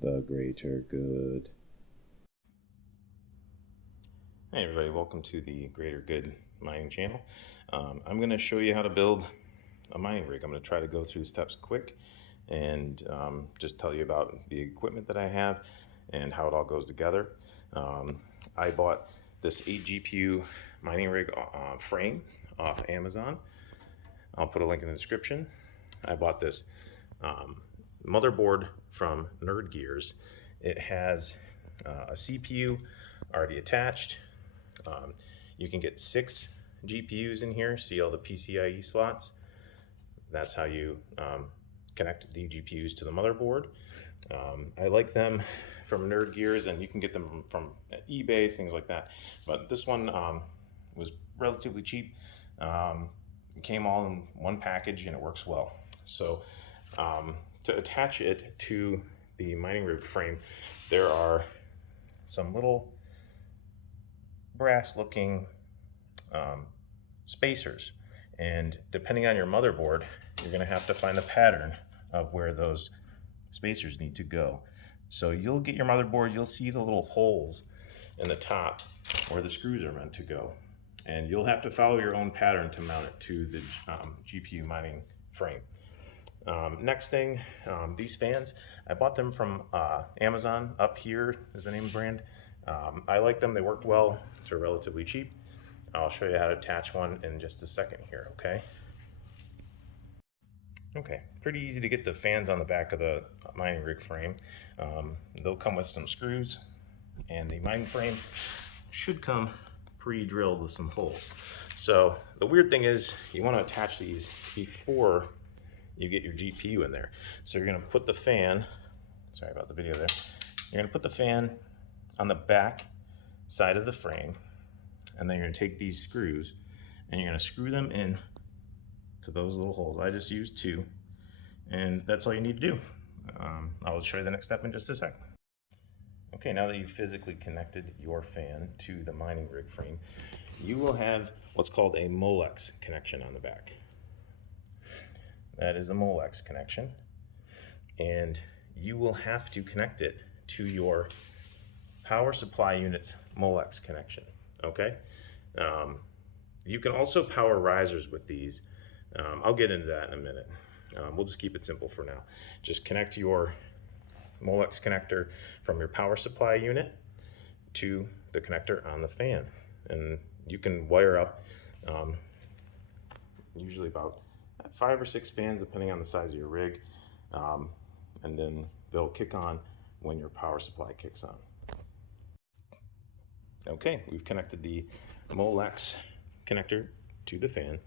the greater good. Hey everybody, welcome to the Greater Good mining channel. I'm going to show you how to build a mining rig. I'm going to try to go through the steps quick and just tell you about the equipment that I have and how it all goes together. I bought this 8 GPU mining rig frame off Amazon. I'll put a link in the description. I bought this motherboard from Nerd Gears. It has a CPU already attached. You can get 6 GPUs in here. See all the PCIe slots? That's how you connect the GPUs to the motherboard. I like them from Nerd Gears, and you can get them from eBay, things like that. But this one was relatively cheap. It came all in one package, and it works well. So to attach it to the mining rig frame, there are some little brass looking spacers, and depending on your motherboard, you're going to have to find the pattern of where those spacers need to go. So you'll get your motherboard, you'll see the little holes in the top where the screws are meant to go, and you'll have to follow your own pattern to mount it to the GPU mining frame. Next thing, these fans, I bought them from Amazon. Up Here is the name of the brand. I like them, they worked well, they're relatively cheap. I'll show you how to attach one in just a second here, okay? Okay, pretty easy to get the fans on the back of the mining rig frame. They'll come with some screws, and the mining frame should come pre-drilled with some holes. So the weird thing is you want to attach these before you get your GPU in there. So you're going to put the fan, sorry about the video there, you're going to put the fan on the back side of the frame, and then you're going to take these screws and you're going to screw them in to those little holes. I just used 2, and that's all you need to do. I'll show you the next step in just a second. Okay, now that you've physically connected your fan to the mining rig frame, you will have what's called a Molex connection on the back. That is a Molex connection, and you will have to connect it to your power supply unit's Molex connection, okay? You can also power risers with these. I'll get into that in a minute. We'll just keep it simple for now. Just connect your Molex connector from your power supply unit to the connector on the fan. And you can wire up usually about 5 or 6 fans depending on the size of your rig. And then they'll kick on when your power supply kicks on. Okay, we've connected the Molex connector to the fan.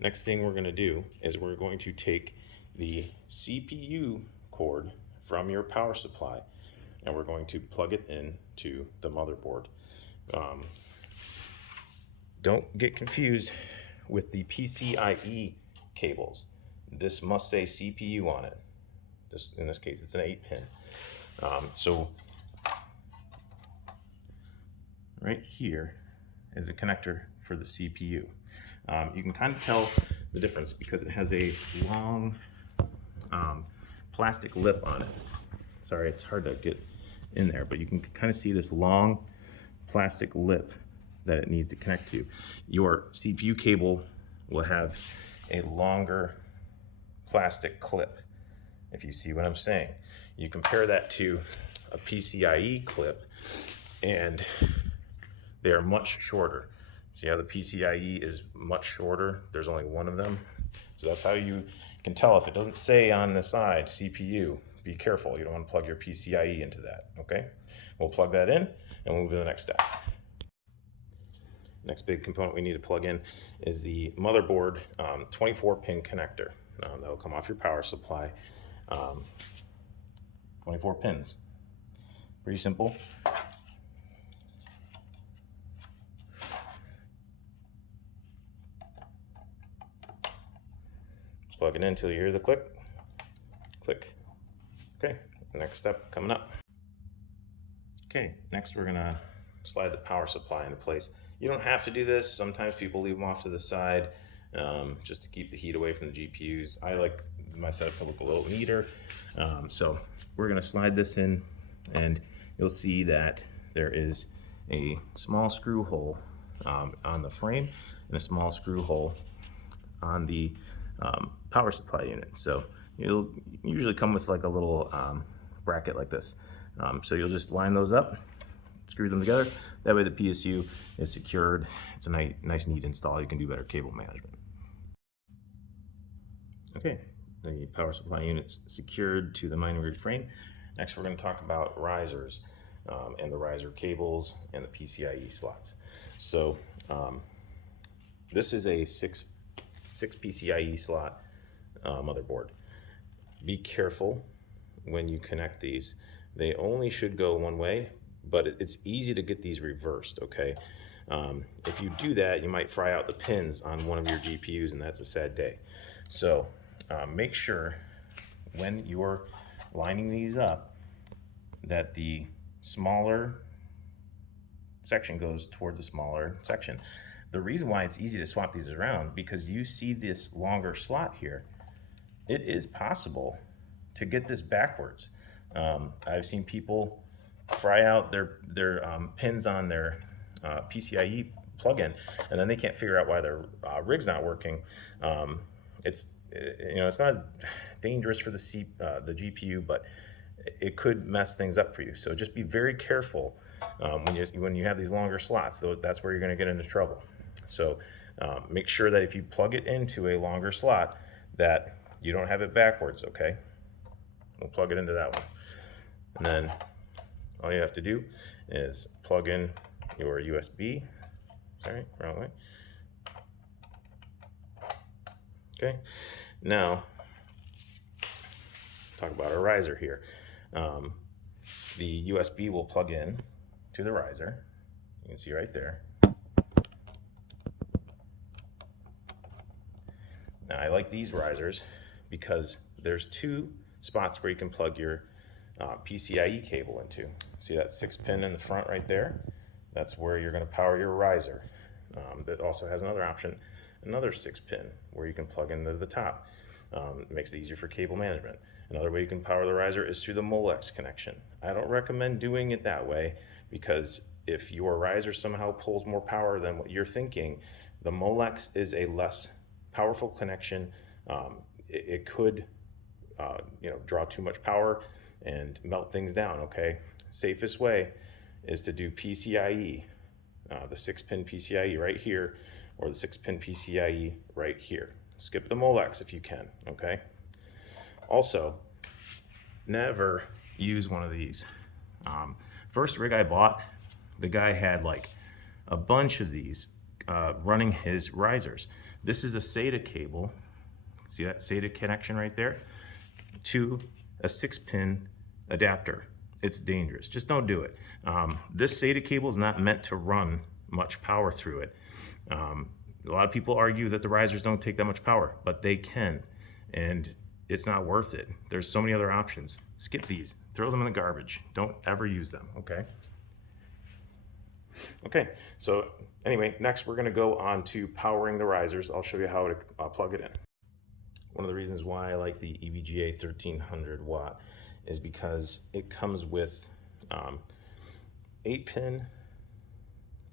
Next thing we're going to do is we're going to take the CPU cord from your power supply, and we're going to plug it into the motherboard. Don't get confused with the PCIe cables. This must say CPU on it. In this case, it's an 8-pin. So right here is a connector for the CPU. You can kind of tell the difference because it has a long plastic lip on it. Sorry, it's hard to get in there, but you can kind of see this long plastic lip that it needs to connect to. Your CPU cable will have a longer plastic clip, if you see what I'm saying. You compare that to a PCIe clip, and they're much shorter. See how the PCIe is much shorter? There's only one of them. So that's how you can tell. If it doesn't say on the side CPU, be careful. You don't want to plug your PCIe into that, okay? We'll plug that in and we'll move to the next step. Next big component we need to plug in is the motherboard 24-pin connector. That'll come off your power supply. 24 pins. Pretty simple. Plug it in until you hear the click. Click. Okay, next step coming up. Okay, next we're gonna slide the power supply into place. You don't have to do this. Sometimes people leave them off to the side just to keep the heat away from the GPUs. I like my setup to look a little neater. So we're gonna slide this in and you'll see that there is a small screw hole on the frame and a small screw hole on the power supply unit. So it'll usually come with like a little bracket like this. So you'll just line those up, screw them together. That way the PSU is secured. It's a nice, neat install. You can do better cable management. Okay, the power supply unit's secured to the mining rig frame. Next, we're going to talk about risers and the riser cables and the PCIe slots. So this is a six PCIe slot motherboard. Be careful when you connect these. They only should go one way, but it's easy to get these reversed, okay? If you do that, you might fry out the pins on one of your GPUs, and that's a sad day. So make sure when you're lining these up that the smaller section goes towards the smaller section. The reason why it's easy to swap these around, because you see this longer slot here, it is possible to get this backwards. I've seen people fry out their pins on their PCIe plugin, and then they can't figure out why their rig's not working. It's not as dangerous for the GPU, but it could mess things up for you. So just be very careful when you have these longer slots. That's where you're going to get into trouble. So make sure that if you plug it into a longer slot, that you don't have it backwards. Okay, we'll plug it into that one, and then all you have to do is plug in your USB. Sorry, wrong way. Okay, now talk about a riser here. The USB will plug in to the riser. You can see right there. Now I like these risers because there's two spots where you can plug your PCIe cable into. See that 6-pin in the front right there? That's where you're going to power your riser. That also has another option, another 6-pin where you can plug into the top. It makes it easier for cable management. Another way you can power the riser is through the Molex connection. I don't recommend doing it that way, because if your riser somehow pulls more power than what you're thinking, the Molex is a less powerful connection. It could draw too much power and melt things down. Okay, safest way is to do PCIe, the 6-pin PCIe right here, or the 6-pin PCIe right here. Skip the Molex if you can. Okay, also never use one of these. First rig I bought, the guy had like a bunch of these running his risers. This is a SATA cable. See that SATA connection right there? To a 6-pin adapter. It's dangerous. Just don't do it. This SATA cable is not meant to run much power through it. A lot of people argue that the risers don't take that much power, but they can, and it's not worth it. There's so many other options. Skip these. Throw them in the garbage. Don't ever use them, okay? Okay, so anyway, next we're going to go on to powering the risers. I'll show you how to plug it in. One of the reasons why I like the EVGA 1300 watt is because it comes with 8-pin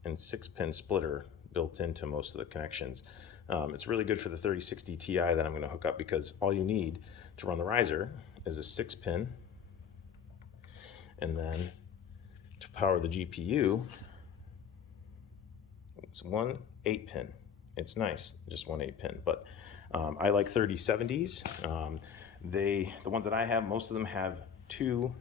and 6-pin splitter built into most of the connections. It's really good for the 3060 Ti that I'm going to hook up, because all you need to run the riser is a 6-pin, and then to power the GPU, it's one 8-pin. It's nice, just one 8-pin, but I like 3070s. The ones that I have, most of them have two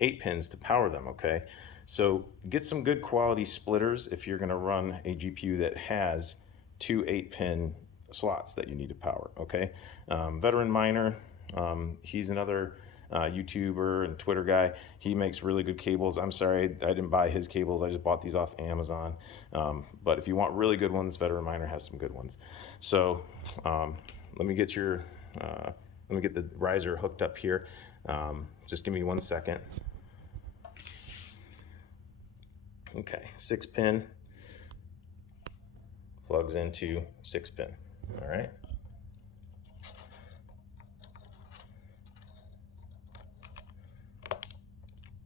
8-pins to power them, okay? So get some good quality splitters if you're gonna run a GPU that has two 8-pin slots that you need to power, okay? Veteran Miner, he's another YouTuber and Twitter guy. He makes really good cables. I'm sorry, I didn't buy his cables. I just bought these off Amazon. But if you want really good ones, Veteran Miner has some good ones. So let me get the riser hooked up here. Just give me 1 second. Okay, 6-pin plugs into 6-pin. All right.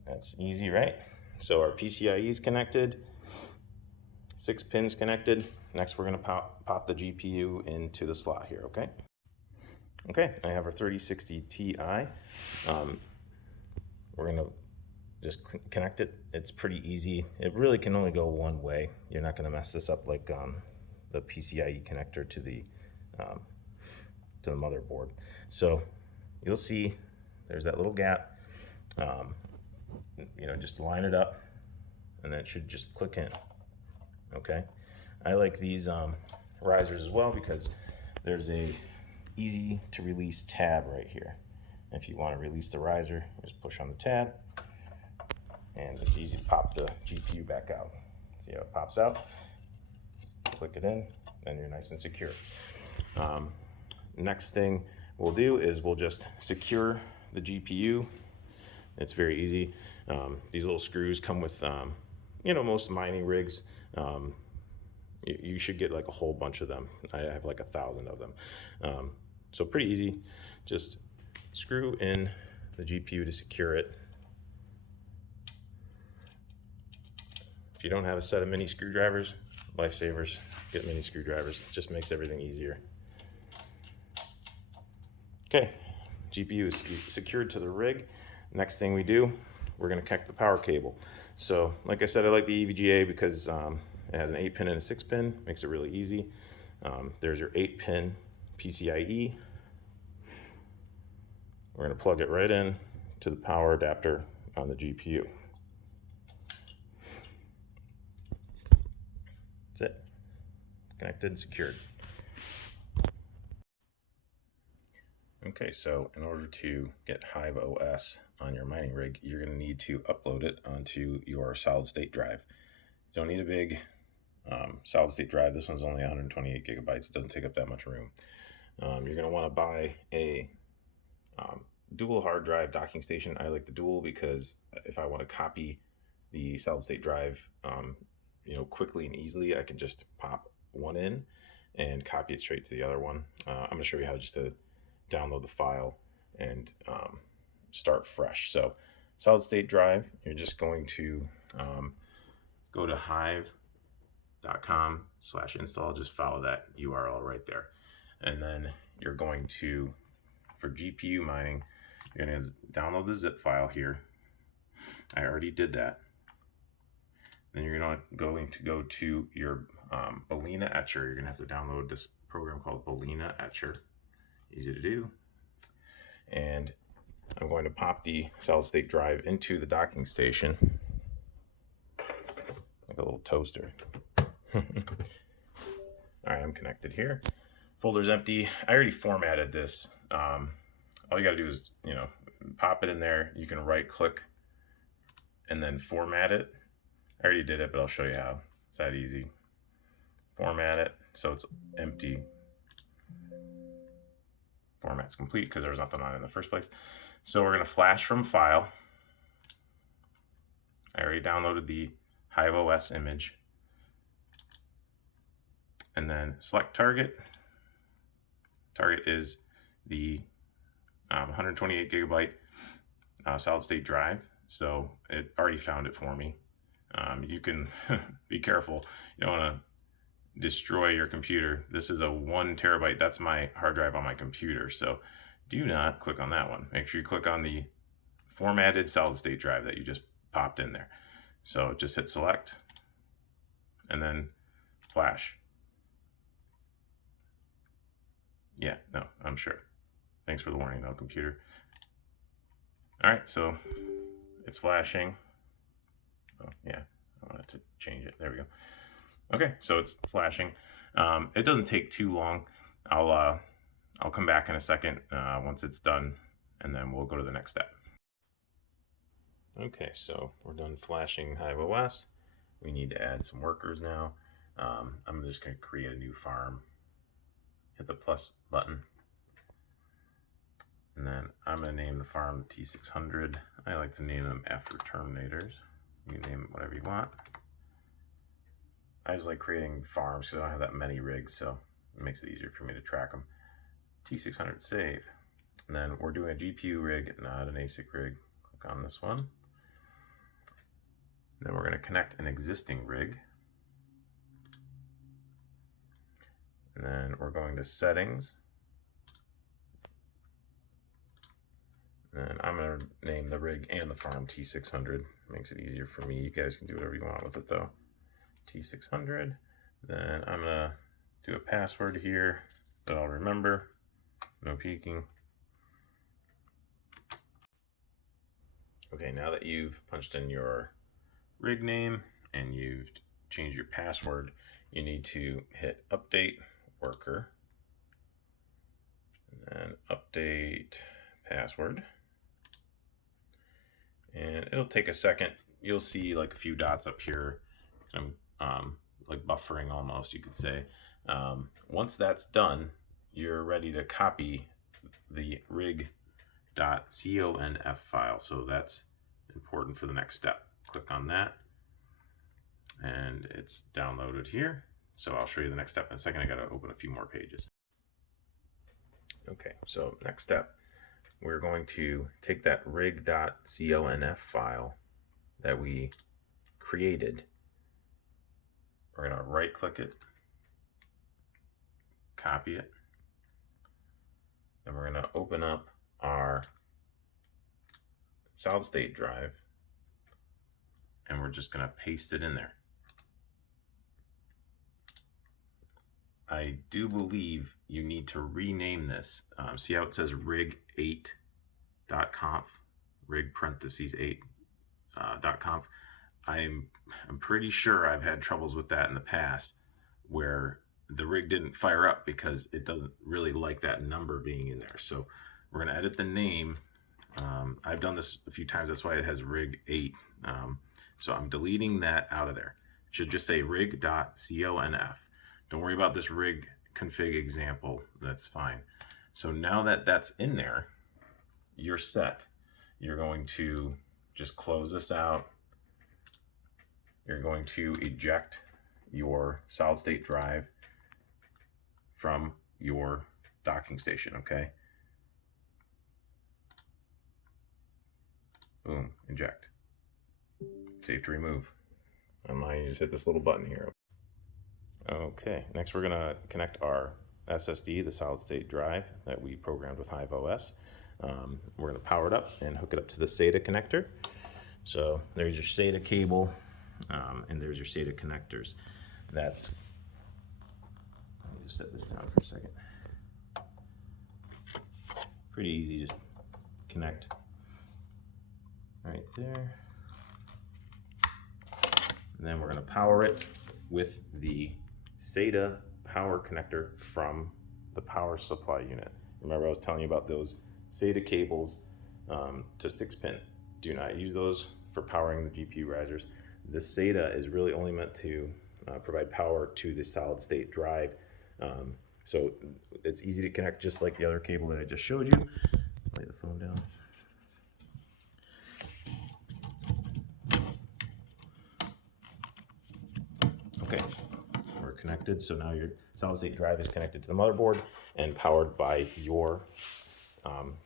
That's easy, right? So our PCIe is connected, 6 pins connected. Next, we're gonna pop the GPU into the slot here, okay? Okay, I have our 3060 Ti. We're gonna just connect it. It's pretty easy. It really can only go one way. You're not gonna mess this up like the PCIe connector to the motherboard. So you'll see there's that little gap. Just line it up, and then it should just click in. Okay, I like these risers as well because there's a easy to release tab right here. If you want to release the riser, just push on the tab, and it's easy to pop the GPU back out. See how it pops out? Click it in, then you're nice and secure. Next thing we'll do is we'll just secure the GPU. It's very easy. These little screws come with, most mining rigs. You should get like a whole bunch of them. I have like 1,000 of them. So pretty easy. Just screw in the GPU to secure it. If you don't have a set of mini screwdrivers, lifesavers, get mini screwdrivers. It just makes everything easier. Okay, GPU is secured to the rig. Next thing we do, we're gonna connect the power cable. So like I said, I like the EVGA because it has an 8-pin and a 6-pin, makes it really easy. There's your 8-pin PCIe. We're gonna plug it right in to the power adapter on the GPU. That's it, connected, secured. Okay, so in order to get HiveOS on your mining rig, you're going to need to upload it onto your solid state drive. You don't need a big solid state drive. This one's only 128 gigabytes. It doesn't take up that much room. You're going to want to buy a dual hard drive docking station. I like the dual because if I want to copy the solid state drive quickly and easily, I can just pop one in and copy it straight to the other one. I'm going to show you how to download the file and start fresh. So solid state drive, you're just going to go to hive.com/install. Just follow that URL right there. And then you're going to, for GPU mining, you're going to download the zip file here. I already did that. Then you're going to go to your Balena Etcher. You're going to have to download this program called Balena Etcher. Easy to do. And I'm going to pop the solid state drive into the docking station like a little toaster. All right, I'm connected here. Folder's empty. I already formatted this. All you got to do is, pop it in there. You can right click and then format it. I already did it, but I'll show you how. It's that easy. Format it so it's empty. Format's complete because there was nothing on it in the first place. So we're going to flash from file. I already downloaded the HiveOS image. And then select target. Target is the 128 gigabyte solid state drive. So it already found it for me. You can be careful. You don't want to destroy your computer. This is a 1 terabyte. That's my hard drive on my computer. So do not click on that one. Make sure you click on the formatted solid state drive that you just popped in there. So just hit select and then flash. Yeah, no, I'm sure. Thanks for the warning though, computer. All right, so it's flashing. Oh yeah, I wanted to change it. There we go. Okay, so it's flashing. It doesn't take too long. I'll come back in a second once it's done, and then we'll go to the next step. Okay, so we're done flashing HiveOS. We need to add some workers now. I'm just going to create a new farm. Hit the plus button. And then I'm going to name the farm T600. I like to name them after Terminators. You can name it whatever you want. I just like creating farms because I don't have that many rigs, so it makes it easier for me to track them. T600 save. And then we're doing a GPU rig, not an ASIC rig. Click on this one. Then we're going to connect an existing rig. And then we're going to settings. And I'm going to name the rig and the farm T600. Makes it easier for me. You guys can do whatever you want with it though. T600. Then I'm going to do a password here that I'll remember. No peeking. Okay, now that you've punched in your rig name and you've changed your password, you need to hit update worker and then update password. And it'll take a second. You'll see like a few dots up here. I'm like buffering almost, you could say. Once that's done, you're ready to copy the rig.conf file. So that's important for the next step. Click on that and it's downloaded here. So I'll show you the next step in a second. I got to open a few more pages. Okay, so next step, we're going to take that rig.conf file that we created. We're going to right click it, copy it, then we're going to open up our solid state drive and we're just going to paste it in there. I do believe you need to rename this. See how it says rig8.conf, rig parentheses 8.conf. I'm pretty sure I've had troubles with that in the past where the rig didn't fire up because it doesn't really like that number being in there. So we're going to edit the name. I've done this a few times. That's why it has rig8. So I'm deleting that out of there. It should just say rig.conf. Don't worry about this rig config example. That's fine. So now that that's in there, you're set. You're going to just close this out. You're going to eject your solid state drive from your docking station, okay? Boom, eject. Safe to remove. On mine, you just hit this little button here. Okay, next we're gonna connect our SSD, the solid state drive that we programmed with HiveOS. We're gonna power it up and hook it up to the SATA connector. So there's your SATA cable, and there's your SATA connectors. Let me just set this down for a second. Pretty easy, just connect right there. And then we're gonna power it with the SATA power connector from the power supply unit. Remember I was telling you about those SATA cables to 6-pin. Do not use those for powering the GPU risers. This SATA is really only meant to provide power to the solid state drive. So it's easy to connect just like the other cable that I just showed you. Lay the phone down. Okay, we're connected. So now your solid state drive is connected to the motherboard and powered by your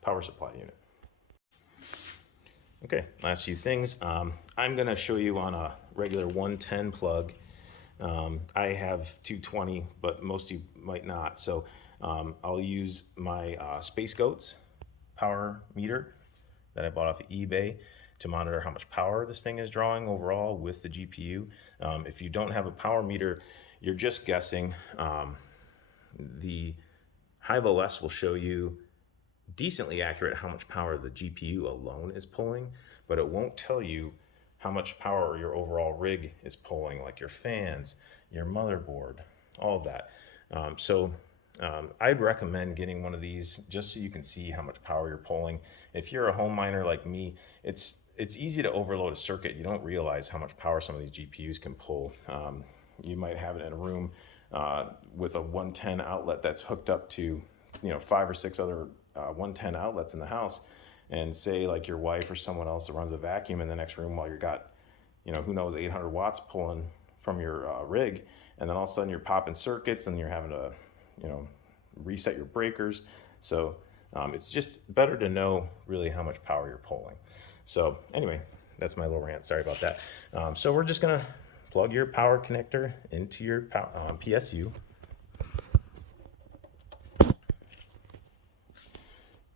power supply unit. Okay, last few things. I'm gonna show you on a regular 110 plug. I have 220, but most of you might not. So I'll use my Space Goats power meter that I bought off of eBay to monitor how much power this thing is drawing overall with the GPU. If you don't have a power meter, you're just guessing. The HiveOS will show you decently accurate how much power the GPU alone is pulling, but it won't tell you how much power your overall rig is pulling, like your fans, your motherboard, all of that. I'd recommend getting one of these just so you can see how much power you're pulling. If you're a home miner like me, it's easy to overload a circuit. You don't realize how much power some of these GPUs can pull. You might have it in a room with a 110 outlet that's hooked up to 5 or 6 other 110 outlets in the house, and say like your wife or someone else that runs a vacuum in the next room while you've got who knows 800 watts pulling from your rig, and then all of a sudden you're popping circuits and you're having to reset your breakers. So it's just better to know really how much power you're pulling. So anyway, that's my little rant. Sorry about that. So we're just gonna plug your power connector into your PSU.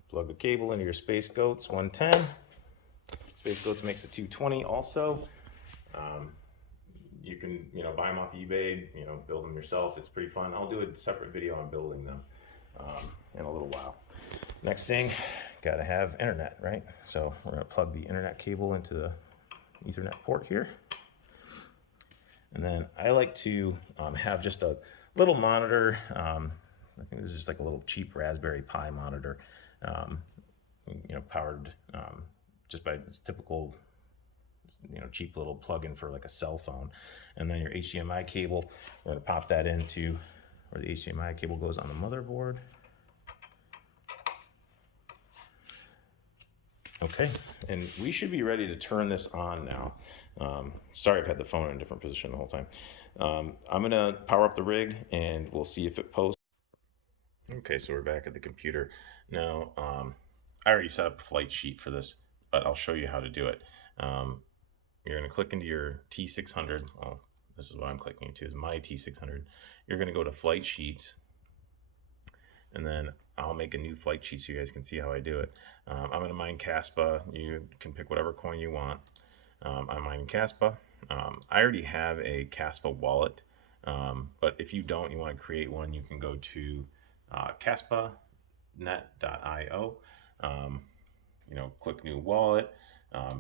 Plug the cable into your Space Goats 110. Space Goats makes a 220 also. You can, buy them off eBay, build them yourself. It's pretty fun. I'll do a separate video on building them in a little while. Next thing, gotta have internet, right? So we're gonna plug the internet cable into the Ethernet port here. And then I like to have just a little monitor. I think this is just like a little cheap Raspberry Pi monitor, powered just by this typical, cheap little plug-in for like a cell phone. And then your HDMI cable, we're gonna pop that into where the HDMI cable goes on the motherboard. Okay, and we should be ready to turn this on now. Sorry, I've had the phone in a different position the whole time. I'm gonna power up the rig and we'll see if it posts. Okay, so we're back at the computer. Now, I already set up a flight sheet for this, but I'll show you how to do it. You're gonna click into your T600. Well, this is what I'm clicking into, is my T600. You're gonna go to flight sheets, and then I'll make a new flight sheet so you guys can see how I do it. I'm gonna mine Caspa. You can pick whatever coin you want. I'm mining Caspa. I already have a Caspa wallet, but if you don't, you want to create one, you can go to caspanet.io. Click new wallet,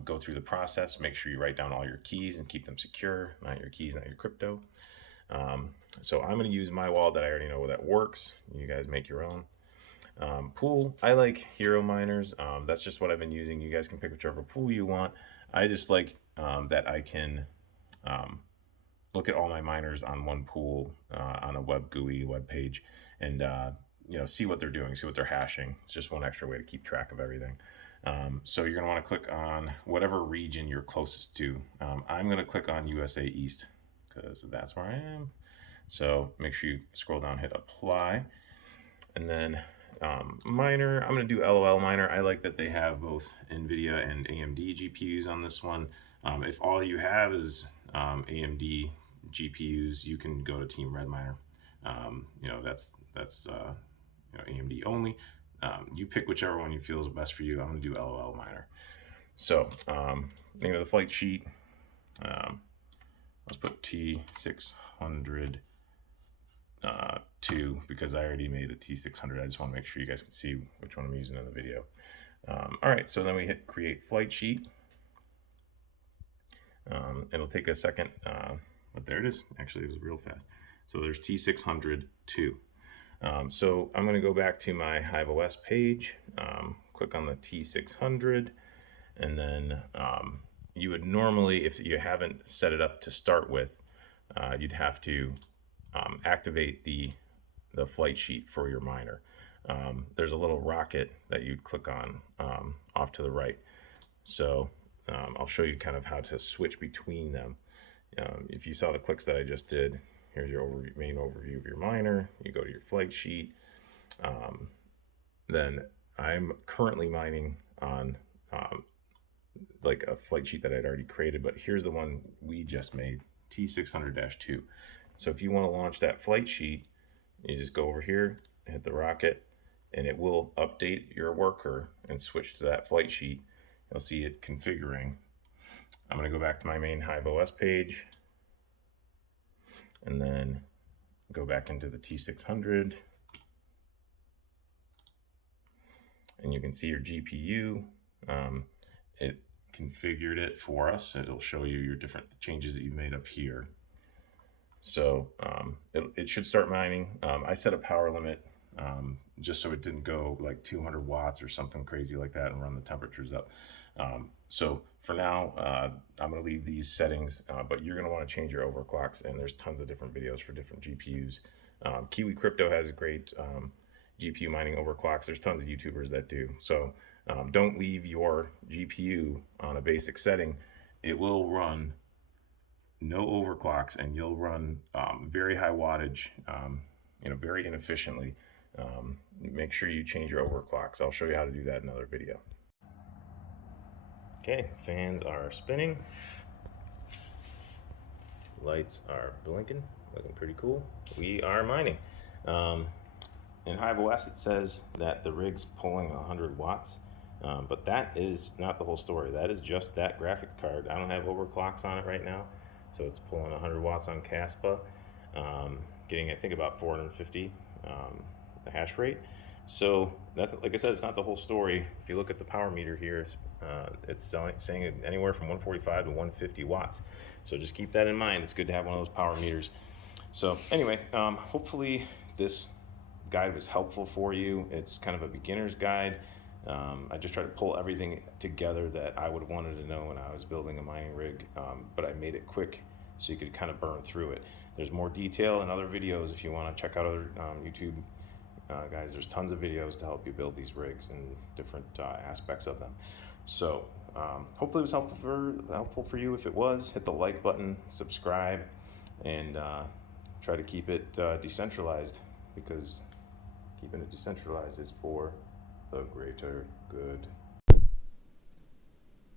go through the process, make sure you write down all your keys and keep them secure, not your keys, not your crypto. So I'm going to use my wallet that I already know that works. You guys make your own. Pool, I like Hero Miners. That's just what I've been using. You guys can pick whichever pool you want. I just like that I can look at all my miners on one pool on a web GUI web page, and see what they're doing, see what they're hashing. It's just one extra way to keep track of everything. So you're going to want to click on whatever region you're closest to. I'm going to click on USA East because that's where I am. So make sure you scroll down, hit apply, and then miner, I'm going to do LOL miner. I like that they have both NVIDIA and AMD GPUs on this one. If all you have is AMD GPUs, you can go to Team Red Miner. That's AMD only. You pick whichever one you feel is best for you. I'm going to do LOL miner. So name of the flight sheet. Let's put T600 2 because I already made a T600. I just want to make sure you guys can see which one I'm using in the video. All right, so then we hit create flight sheet. It'll take a second, but there it is. Actually, it was real fast. So there's T600 2. So I'm going to go back to my HiveOS page, click on the T600, and then you would normally, if you haven't set it up to start with, you'd have to activate the flight sheet for your miner. There's a little rocket that you'd click on off to the right. So I'll show you kind of how to switch between them. If you saw the clicks that I just did, here's your main overview of your miner. You go to your flight sheet. Then I'm currently mining on like a flight sheet that I'd already created, but here's the one we just made, T600-2. So if you want to launch that flight sheet, you just go over here, hit the rocket, and it will update your worker and switch to that flight sheet. You'll see it configuring. I'm going to go back to my main HiveOS page and then go back into the T600. And you can see your GPU. It configured it for us. It'll show you your different changes that you've made up here. So it should start mining. I set a power limit just so it didn't go like 200 watts or something crazy like that and run the temperatures up. So for now, I'm going to leave these settings, but you're going to want to change your overclocks, and there's tons of different videos for different GPUs. Kiwi Crypto has great GPU mining overclocks. There's tons of YouTubers that do. So don't leave your GPU on a basic setting. It will run no overclocks, and you'll run very high wattage, very inefficiently. Make sure you change your overclocks. I'll show you how to do that in another video. Okay, fans are spinning. Lights are blinking, looking pretty cool. We are mining. Um, in HiveOS, it says that the rig's pulling 100 watts, but that is not the whole story. That is just that graphic card. I don't have overclocks on it right now, so it's pulling 100 watts on Caspa, getting I think about 450 the hash rate. So that's, like I said, it's not the whole story. If you look at the power meter here, it's saying anywhere from 145 to 150 watts. So just keep that in mind. It's good to have one of those power meters. So anyway, hopefully this guide was helpful for you. It's kind of a beginner's guide. I just try to pull everything together that I would have wanted to know when I was building a mining rig, but I made it quick so you could kind of burn through it. There's more detail in other videos if you want to check out other YouTube guys. There's tons of videos to help you build these rigs and different aspects of them. So hopefully it was helpful for you. If it was, hit the like button, subscribe, and try to keep it decentralized, because keeping it decentralized is for the greater good.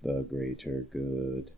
The greater good.